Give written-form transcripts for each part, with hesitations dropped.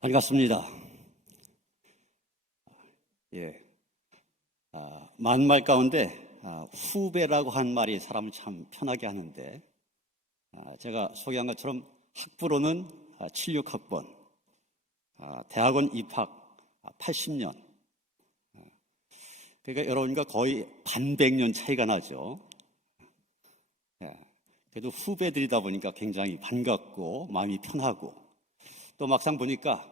반갑습니다. 예, 많은 말 가운데 후배라고 한 말이 사람을 참 편하게 하는데, 제가 소개한 것처럼 학부로는 76학번, 대학원 입학 80년. 그러니까 여러분과 거의 반백년 차이가 나죠. 예, 그래도 후배들이다 보니까 굉장히 반갑고 마음이 편하고, 또 막상 보니까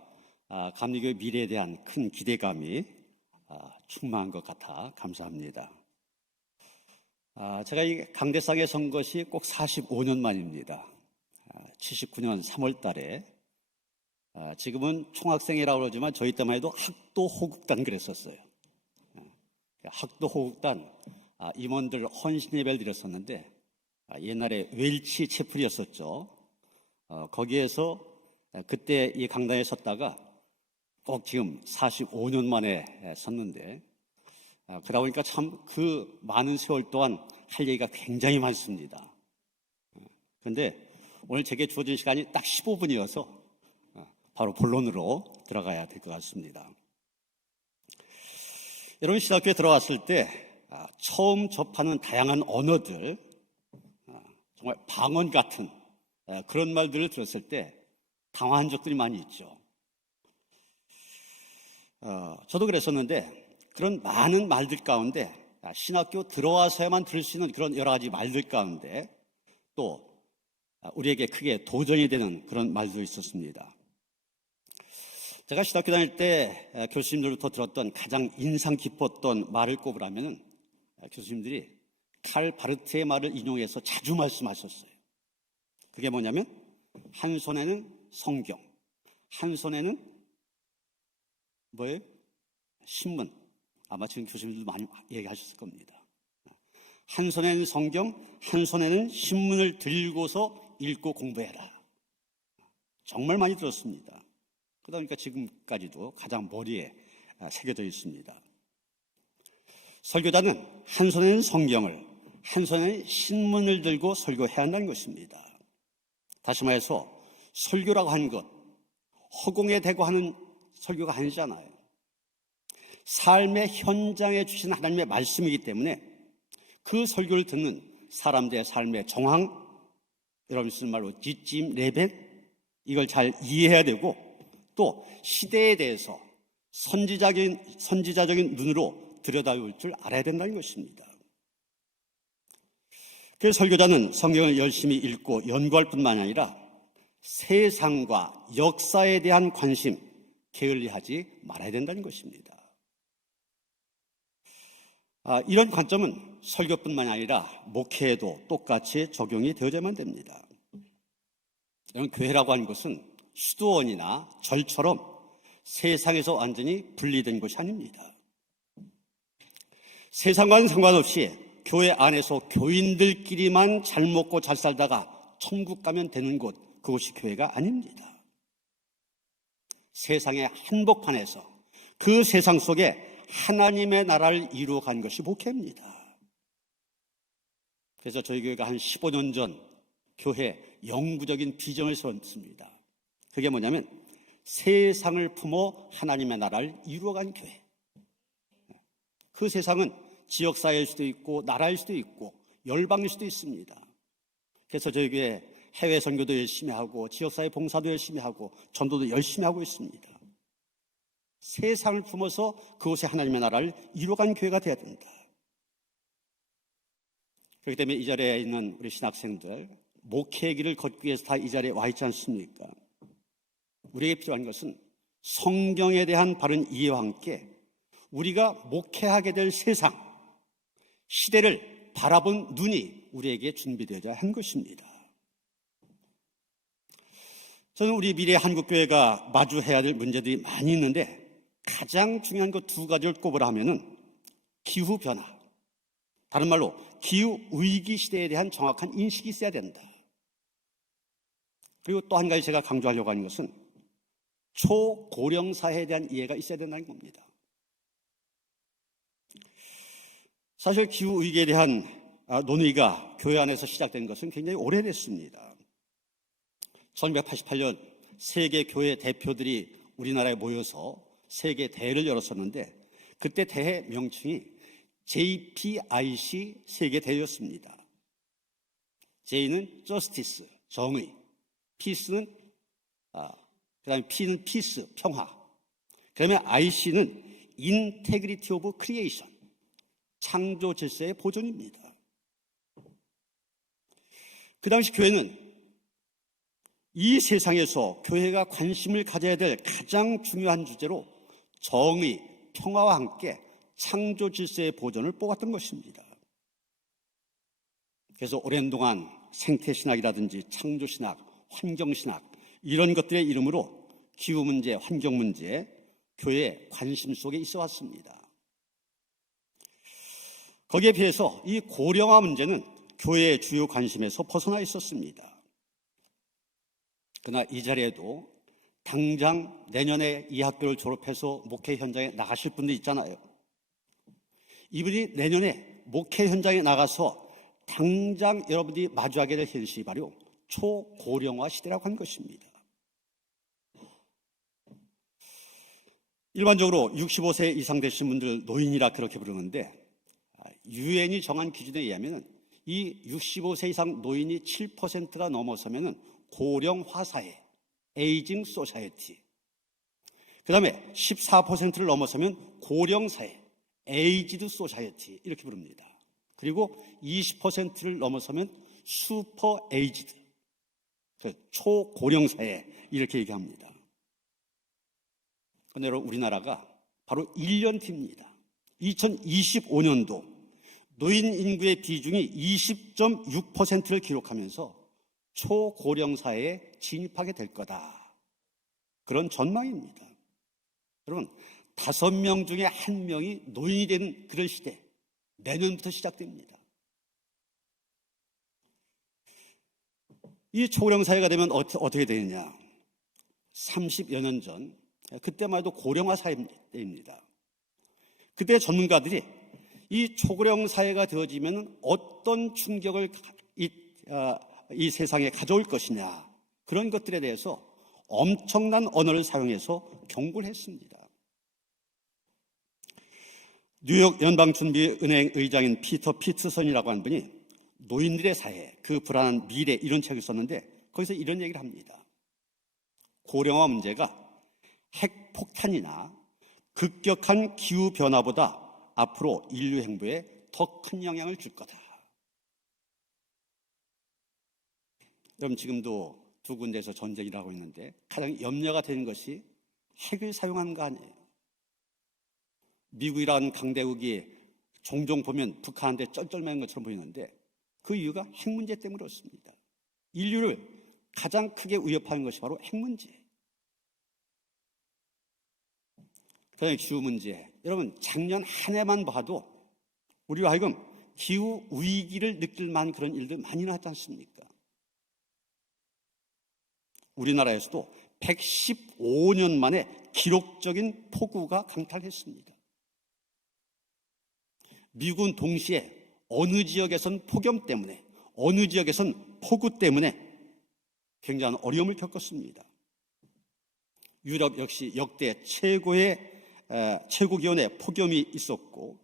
감리교의 미래에 대한 큰 기대감이 충만한 것 같아 감사합니다. 제가 이 강대상에 선 것이 꼭 45년 만입니다. 79년 3월 달에, 지금은 총학생회라고 그러지만 저희 때만 해도 학도호국단 그랬었어요. 학도호국단 임원들 헌신 예배를 드렸었는데, 옛날에 웰치 채플이었었죠. 거기에서 그때 이 강단에 섰다가 꼭 지금 45년 만에 섰는데, 그러다 보니까 참 그 많은 세월 동안 할 얘기가 굉장히 많습니다. 그런데 오늘 제게 주어진 시간이 딱 15분이어서 바로 본론으로 들어가야 될 것 같습니다. 여러분, 신학교에 들어왔을 때 처음 접하는 다양한 언어들, 정말 방언 같은 그런 말들을 들었을 때 당황한 적들이 많이 있죠. 저도 그랬었는데, 그런 많은 말들 가운데 신학교 들어와서야만 들을 수 있는 그런 여러 가지 말들 가운데 또 우리에게 크게 도전이 되는 그런 말도 있었습니다. 제가 신학교 다닐 때 교수님들부터 들었던 가장 인상 깊었던 말을 꼽으라면, 교수님들이 칼 바르트의 말을 인용해서 자주 말씀하셨어요. 그게 뭐냐면, 한 손에는 성경, 한 손에는 뭐예요? 신문. 아마 지금 교수님들도 많이 얘기하셨을 겁니다. 한 손에는 성경, 한 손에는 신문을 들고서 읽고 공부해라. 정말 많이 들었습니다. 그러다 보니까 지금까지도 가장 머리에 새겨져 있습니다. 설교자는 한 손에는 성경을, 한 손에는 신문을 들고 설교해야 한다는 것입니다. 다시 말해서 설교라고 하는 것, 허공에 대고 하는 설교가 아니잖아요. 삶의 현장에 주신 하나님의 말씀이기 때문에 그 설교를 듣는 사람들의 삶의 정황, 여러분 쓰는 말로 지침, 레벨, 이걸 잘 이해해야 되고, 또 시대에 대해서 선지자적인 눈으로 들여다볼 줄 알아야 된다는 것입니다. 그래서 설교자는 성경을 열심히 읽고 연구할 뿐만 아니라 세상과 역사에 대한 관심 게을리하지 말아야 된다는 것입니다. 이런 관점은 설교뿐만 아니라 목회에도 똑같이 적용이 되어야만 됩니다. 이런 교회라고 하는 것은 수도원이나 절처럼 세상에서 완전히 분리된 것이 아닙니다. 세상과는 상관없이 교회 안에서 교인들끼리만 잘 먹고 잘 살다가 천국 가면 되는 곳, 그것이 교회가 아닙니다. 세상의 한복판에서 그 세상 속에 하나님의 나라를 이루어간 것이 목회입니다. 그래서 저희 교회가 한 15년 전 교회 영구적인 비전을 세웠습니다. 그게 뭐냐면, 세상을 품어 하나님의 나라를 이루어간 교회. 그 세상은 지역사회일 수도 있고 나라일 수도 있고 열방일 수도 있습니다. 그래서 저희 교회 해외 선교도 열심히 하고 지역사회 봉사도 열심히 하고 전도도 열심히 하고 있습니다. 세상을 품어서 그곳에 하나님의 나라를 이루어간 교회가 되어야 된다. 그렇기 때문에 이 자리에 있는 우리 신학생들, 목회의 길을 걷기 위해서 다 이 자리에 와 있지 않습니까? 우리에게 필요한 것은 성경에 대한 바른 이해와 함께 우리가 목회하게 될 세상, 시대를 바라본 눈이 우리에게 준비되어야 한 것입니다. 저는 우리 미래 한국교회가 마주해야 될 문제들이 많이 있는데, 가장 중요한 것 두 가지를 꼽으라 하면은 기후변화, 다른 말로 기후위기 시대에 대한 정확한 인식이 있어야 된다. 그리고 또 한 가지 제가 강조하려고 하는 것은 초고령사회에 대한 이해가 있어야 된다는 겁니다. 사실 기후위기에 대한 논의가 교회 안에서 시작된 것은 굉장히 오래됐습니다. 1988년 세계 교회 대표들이 우리나라에 모여서 세계 대회를 열었었는데 그때 대회 명칭이 JPIC 세계 대회였습니다. J는 Justice, 정의, Peace는 그다음에 P는 Peace, 평화. 그다음에 IC는 Integrity of Creation, 창조 질서의 보존입니다. 그 당시 교회는 이 세상에서 교회가 관심을 가져야 될 가장 중요한 주제로 정의, 평화와 함께 창조 질서의 보존을 뽑았던 것입니다. 그래서 오랜 동안 생태신학이라든지 창조신학, 환경신학 이런 것들의 이름으로 기후문제, 환경문제, 교회의 관심 속에 있어 왔습니다. 거기에 비해서 이 고령화 문제는 교회의 주요 관심에서 벗어나 있었습니다. 그러나 이 자리에도 당장 내년에 이 학교를 졸업해서 목회 현장에 나가실 분들 있잖아요. 이분이 내년에 목회 현장에 나가서 당장 여러분들이 마주하게 될 현실이 바로 초고령화 시대라고 하는 것입니다. 일반적으로 65세 이상 되신 분들 노인이라 그렇게 부르는데 유엔이 정한 기준에 의하면 이 65세 이상 노인이 7%가 넘어서면 고령화 사회, 에이징 소사이어티. 그 다음에 14%를 넘어서면 고령 사회, 에이지드 소사이어티 이렇게 부릅니다. 그리고 20%를 넘어서면 슈퍼 에이지드, 초고령 사회 이렇게 얘기합니다. 그런데 우리나라가 바로 1년 뒤입니다. 2025년도 노인 인구의 비중이 20.6%를 기록하면서 초고령 사회에 진입하게 될 거다. 그런 전망입니다. 여러분, 5명 중에 1명이 노인이 되는 그런 시대, 내년부터 시작됩니다. 이 초고령 사회가 되면 어떻게 되느냐? 30여 년 전, 그때만 해도 고령화 사회입니다. 그때 전문가들이 이 초고령 사회가 되어지면 어떤 충격을 이 세상에 가져올 것이냐, 그런 것들에 대해서 엄청난 언어를 사용해서 경고를 했습니다. 뉴욕 연방준비은행 의장인 피터 피트선이라고 하는 분이 노인들의 사회, 그 불안한 미래 이런 책을 썼는데 거기서 이런 얘기를 합니다. 고령화 문제가 핵폭탄이나 급격한 기후변화보다 앞으로 인류 행보에 더 큰 영향을 줄 거다. 여러분, 지금도 두 군데에서 전쟁을 하고 있는데 가장 염려가 되는 것이 핵을 사용하는 거 아니에요. 미국이라는 강대국이 종종 보면 북한한테 쩔쩔매는 것처럼 보이는데 그 이유가 핵 문제 때문에 그렇습니다. 인류를 가장 크게 위협하는 것이 바로 핵 문제. 그다음에 기후 문제. 여러분, 작년 한 해만 봐도 우리와 하여금 기후 위기를 느낄 만한 그런 일들 많이 나왔지 않습니까? 우리나라에서도 115년 만에 기록적인 폭우가 강탈했습니다. 미국은 동시에 어느 지역에선 폭염 때문에, 어느 지역에선 폭우 때문에 굉장한 어려움을 겪었습니다. 유럽 역시 역대 최고 기온의 폭염이 있었고,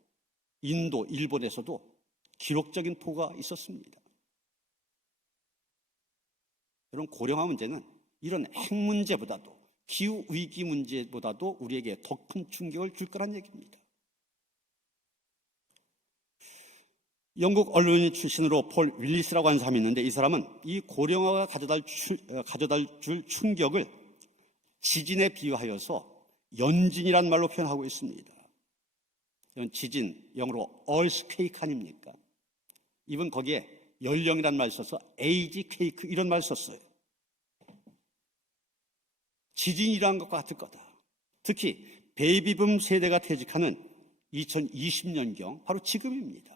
인도, 일본에서도 기록적인 폭우가 있었습니다. 이런 고령화 문제는 이런 핵 문제보다도, 기후 위기 문제보다도 우리에게 더 큰 충격을 줄 거란 얘기입니다. 영국 언론인 출신으로 폴 윌리스라고 하는 사람이 있는데, 이 사람은 이 고령화가 가져다 줄 충격을 지진에 비유하여서 연진이란 말로 표현하고 있습니다. 지진, 영어로 earthquake 아닙니까? 이분 거기에 연령이란 말 써서 age quake 이런 말 썼어요. 지진이라는 것과 같을 거다. 특히 베이비붐 세대가 퇴직하는 2020년경, 바로 지금입니다.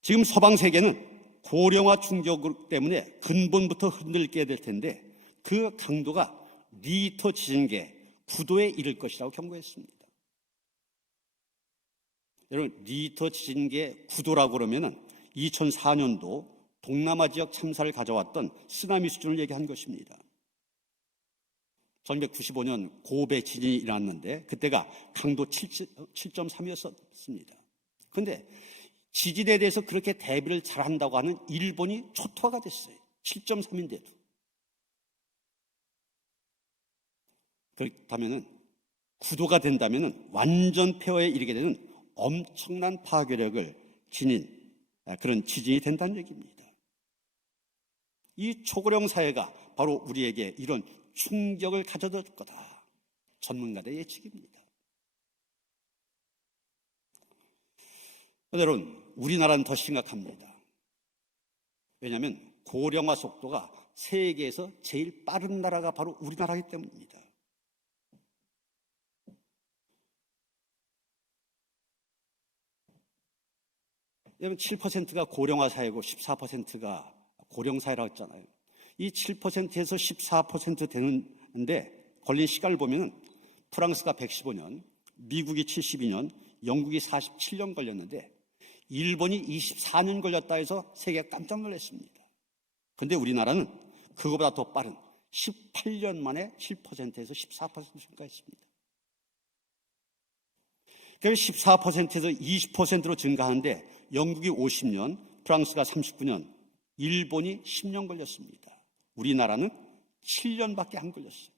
지금 서방 세계는 고령화 충격 때문에 근본부터 흔들게 될 텐데 그 강도가 리히터 지진계 9도에 이를 것이라고 경고했습니다. 여러분, 리히터 지진계 9도라고 그러면은 2004년도 동남아 지역 참사를 가져왔던 쓰나미 수준을 얘기한 것입니다. 1995년 고베 지진이 일어났는데 그때가 강도 7.3이었습니다. 그런데 지진에 대해서 그렇게 대비를 잘한다고 하는 일본이 초토화가 됐어요. 7.3인데도. 그렇다면 구도가 된다면 완전 폐허에 이르게 되는 엄청난 파괴력을 지닌 그런 지진이 된다는 얘기입니다. 이 초고령 사회가 바로 우리에게 이런 충격을 가져다 줄 거다. 전문가들의 예측입니다. 여러분, 우리나라는 더 심각합니다. 왜냐하면 고령화 속도가 세계에서 제일 빠른 나라가 바로 우리나라이기 때문입니다. 여러분, 7%가 고령화 사회고 14%가 고령 사회라고 했잖아요. 이 7%에서 14% 되는데 걸린 시간을 보면 프랑스가 115년, 미국이 72년, 영국이 47년 걸렸는데 일본이 24년 걸렸다 해서 세계가 깜짝 놀랐습니다. 그런데 우리나라는 그거보다 더 빠른 18년 만에 7%에서 14% 증가했습니다. 그래서 14%에서 20%로 증가하는데 영국이 50년, 프랑스가 39년, 일본이 10년 걸렸습니다. 우리나라는 7년밖에 안 걸렸어요.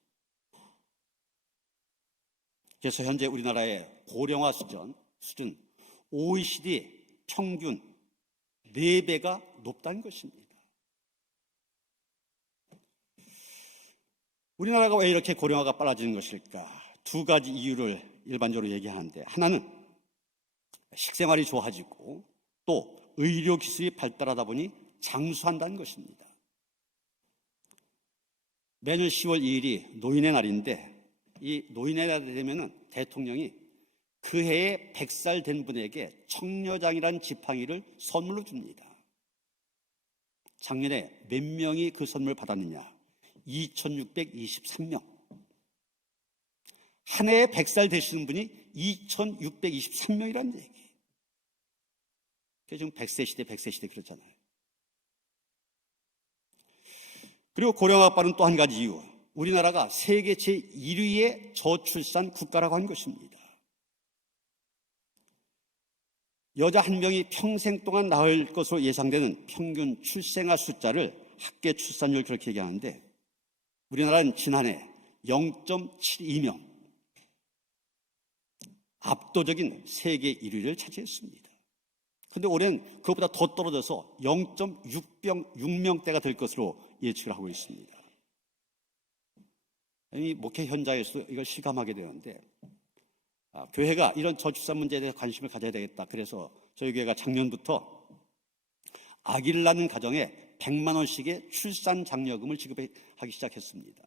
그래서 현재 우리나라의 고령화 수준 OECD 평균 4배가 높다는 것입니다. 우리나라가 왜 이렇게 고령화가 빨라지는 것일까? 두 가지 이유를 일반적으로 얘기하는데, 하나는 식생활이 좋아지고 또 의료기술이 발달하다 보니 장수한다는 것입니다. 매년 10월 2일이 노인의 날인데 이 노인의 날이 되면 대통령이 그 해에 100살 된 분에게 청려장이라는 지팡이를 선물로 줍니다. 작년에 몇 명이 그 선물을 받았느냐? 2,623명. 한 해에 100살 되시는 분이 2,623명이라는 얘기. 지금 100세 시대, 100세 시대 그렇잖아요. 그리고 고령화가 빠른 또 한 가지 이유. 우리나라가 세계 제1위의 저출산 국가라고 한 것입니다. 여자 한 명이 평생 동안 낳을 것으로 예상되는 평균 출생아 숫자를 학계 출산율 그렇게 얘기하는데 우리나라는 지난해 0.72명. 압도적인 세계 1위를 차지했습니다. 그런데 올해는 그것보다 더 떨어져서 0.6명대가 될 것으로 예측을 하고 있습니다. 이 목회 현장에서 이걸 실감하게 되는데 교회가 이런 저출산 문제에 대해 관심을 가져야 되겠다. 그래서 저희 교회가 작년부터 아기를 낳는 가정에 100만 원씩의 출산 장려금을 지급하기 시작했습니다.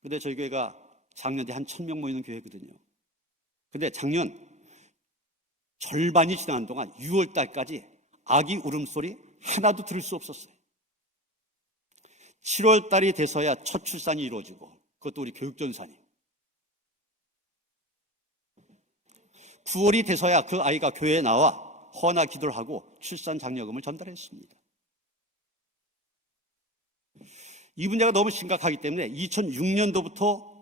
그런데 저희 교회가 작년에 한 1,000명 모이는 교회거든요. 그런데 작년 절반이 지나는 동안 6월 달까지 아기 울음소리 하나도 들을 수 없었어요. 7월 달이 돼서야 첫 출산이 이루어지고 그것도 우리 교육전사님. 9월이 돼서야 그 아이가 교회에 나와 헌화 기도를 하고 출산 장려금을 전달했습니다. 이 문제가 너무 심각하기 때문에 2006년도부터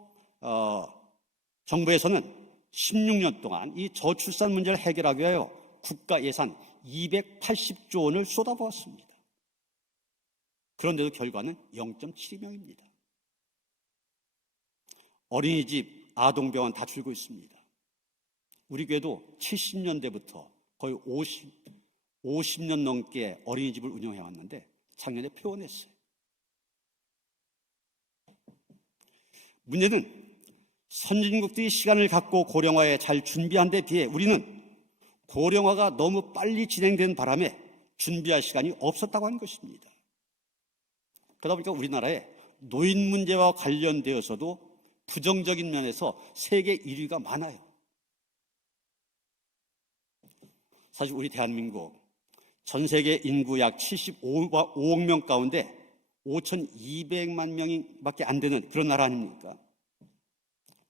정부에서는 16년 동안 이 저출산 문제를 해결하기 위하여 국가 예산 280조 원을 쏟아부었습니다. 그런데도 결과는 0.72명입니다. 어린이집, 아동병원 다 줄고 있습니다. 우리 교회도 70년대부터 거의 50년 넘게 어린이집을 운영해 왔는데 작년에 폐원했어요. 문제는 선진국들이 시간을 갖고 고령화에 잘 준비한 데 비해 우리는 고령화가 너무 빨리 진행된 바람에 준비할 시간이 없었다고 하는 것입니다. 그러다 보니까 우리나라에 노인 문제와 관련되어서도 부정적인 면에서 세계 1위가 많아요. 사실 우리 대한민국 전 세계 인구 약 75억 명 가운데 5,200만 명밖에 안 되는 그런 나라 아닙니까?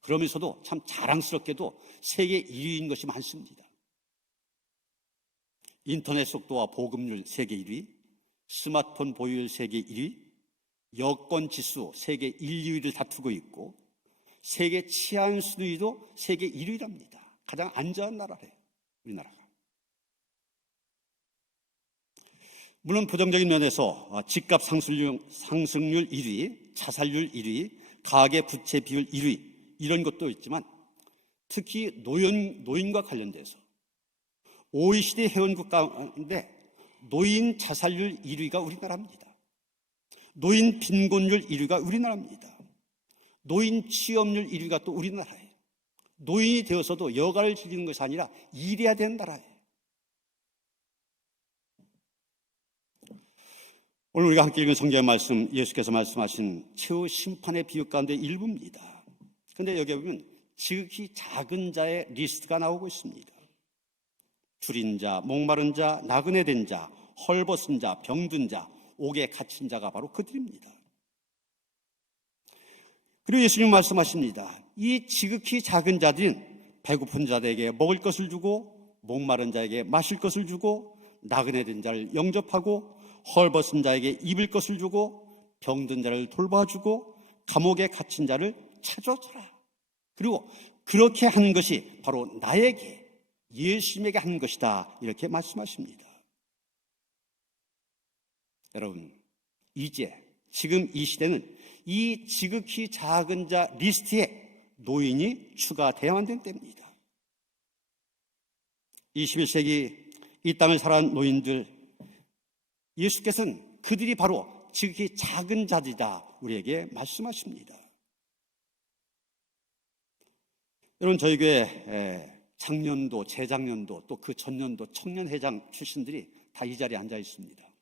그러면서도 참 자랑스럽게도 세계 1위인 것이 많습니다. 인터넷 속도와 보급률 세계 1위, 스마트폰 보유율 세계 1위, 여권 지수 세계 1, 2위를 다투고 있고 세계 치안 순위도 세계 1위랍니다. 가장 안전한 나라래요, 우리나라가. 물론 부정적인 면에서 집값 상승률 1위, 자살률 1위, 가계 부채 비율 1위 이런 것도 있지만 특히 노인과 관련돼서 OECD 회원국 가운데 노인 자살률 1위가 우리나라입니다. 노인 빈곤율 1위가 우리나라입니다. 노인 취업률 1위가 또 우리나라예요. 노인이 되어서도 여가를 즐기는 것이 아니라 일해야 되는 나라예요. 오늘 우리가 함께 읽은 성경의 말씀, 예수께서 말씀하신 최후 심판의 비유 가운데 일부입니다. 그런데 여기 보면 지극히 작은 자의 리스트가 나오고 있습니다. 줄인 자, 목마른 자, 나그네 된 자, 헐벗은 자, 병든 자, 옥에 갇힌 자가 바로 그들입니다. 그리고 예수님 말씀하십니다. 이 지극히 작은 자들은 배고픈 자들에게 먹을 것을 주고 목마른 자에게 마실 것을 주고 나그네 된 자를 영접하고 헐벗은 자에게 입을 것을 주고 병든 자를 돌봐주고 감옥에 갇힌 자를 찾아주라. 그리고 그렇게 하는 것이 바로 나에게, 예수님에게 하는 것이다, 이렇게 말씀하십니다. 여러분, 이제 지금 이 시대는 이 지극히 작은 자 리스트에 노인이 추가되어야만 되는 때입니다. 21세기 이 땅을 살아온 노인들, 예수께서는 그들이 바로 지극히 작은 자들이다 우리에게 말씀하십니다. 여러분, 저희 교회 작년도, 재작년도, 또 그 전년도 청년회장 출신들이 다 이 자리에 앉아 있습니다.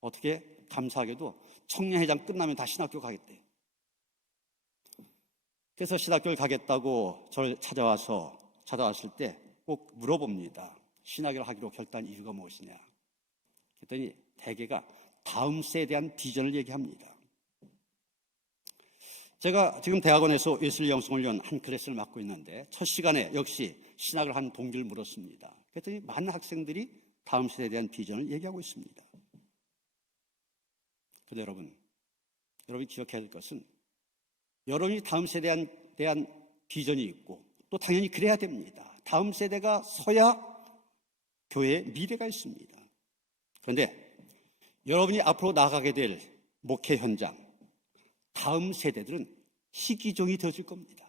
어떻게 감사하게도 청년회장 끝나면 다 신학교 가겠대요. 그래서 신학교를 가겠다고 저를 찾아왔을 때 꼭 물어봅니다. 신학교를 하기로 결단한 이유가 무엇이냐. 그랬더니 대개가 다음 세대에 대한 비전을 얘기합니다. 제가 지금 대학원에서 예술 영성을 위한 한 클래스를 맡고 있는데 첫 시간에 역시 신학을 한 동기를 물었습니다. 그랬더니 많은 학생들이 다음 세대에 대한 비전을 얘기하고 있습니다. 그런데 여러분이 기억해야 할 것은 여러분이 다음 세대에 대한 비전이 있고 또 당연히 그래야 됩니다. 다음 세대가 서야 교회의 미래가 있습니다. 그런데 여러분이 앞으로 나가게 될 목회 현장, 다음 세대들은 희귀종이 되어질 겁니다.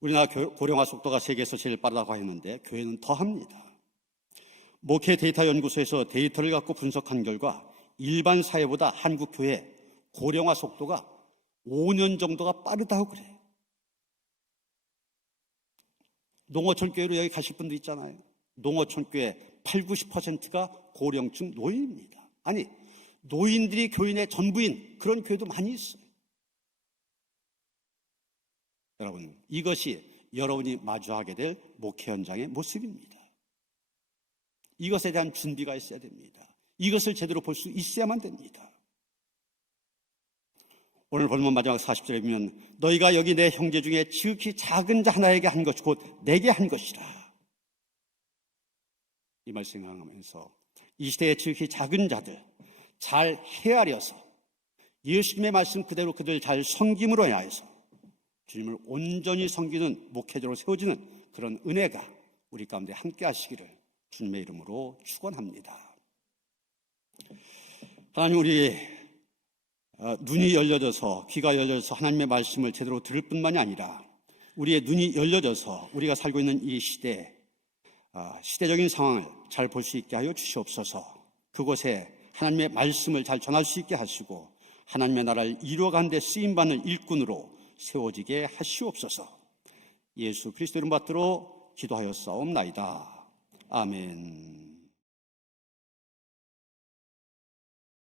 우리나라 고령화 속도가 세계에서 제일 빠르다고 했는데 교회는 더합니다. 목회 데이터 연구소에서 데이터를 갖고 분석한 결과 일반 사회보다 한국 교회 고령화 속도가 5년 정도가 빠르다고 그래요. 농어촌 교회로 여기 가실 분도 있잖아요. 농어촌 교회 80~90%가 고령층 노인입니다. 아니, 노인들이 교인의 전부인 그런 교회도 많이 있어요. 여러분, 이것이 여러분이 마주하게 될 목회 현장의 모습입니다. 이것에 대한 준비가 있어야 됩니다. 이것을 제대로 볼 수 있어야만 됩니다. 오늘 본문 마지막 40절에 보면 너희가 여기 내 형제 중에 지극히 작은 자 하나에게 한 것이 곧 내게 한 것이라. 이 말씀 생각하면서 이 시대의 지극히 작은 자들 잘 헤아려서 예수님의 말씀 그대로 그들 잘 섬김으로 인하여서 주님을 온전히 섬기는 목회자로 세워지는 그런 은혜가 우리 가운데 함께 하시기를 주님의 이름으로 축원합니다. 하나님, 우리 눈이 열려져서, 귀가 열려져서 하나님의 말씀을 제대로 들을 뿐만이 아니라 우리의 눈이 열려져서 우리가 살고 있는 이 시대, 시대적인 상황을 잘 볼 수 있게 하여 주시옵소서. 그곳에 하나님의 말씀을 잘 전할 수 있게 하시고 하나님의 나라를 이루어가는 데 쓰임받는 일꾼으로 세워지게 하시옵소서. 예수 그리스도 이름 받들어 기도하였사옵나이다. 아멘.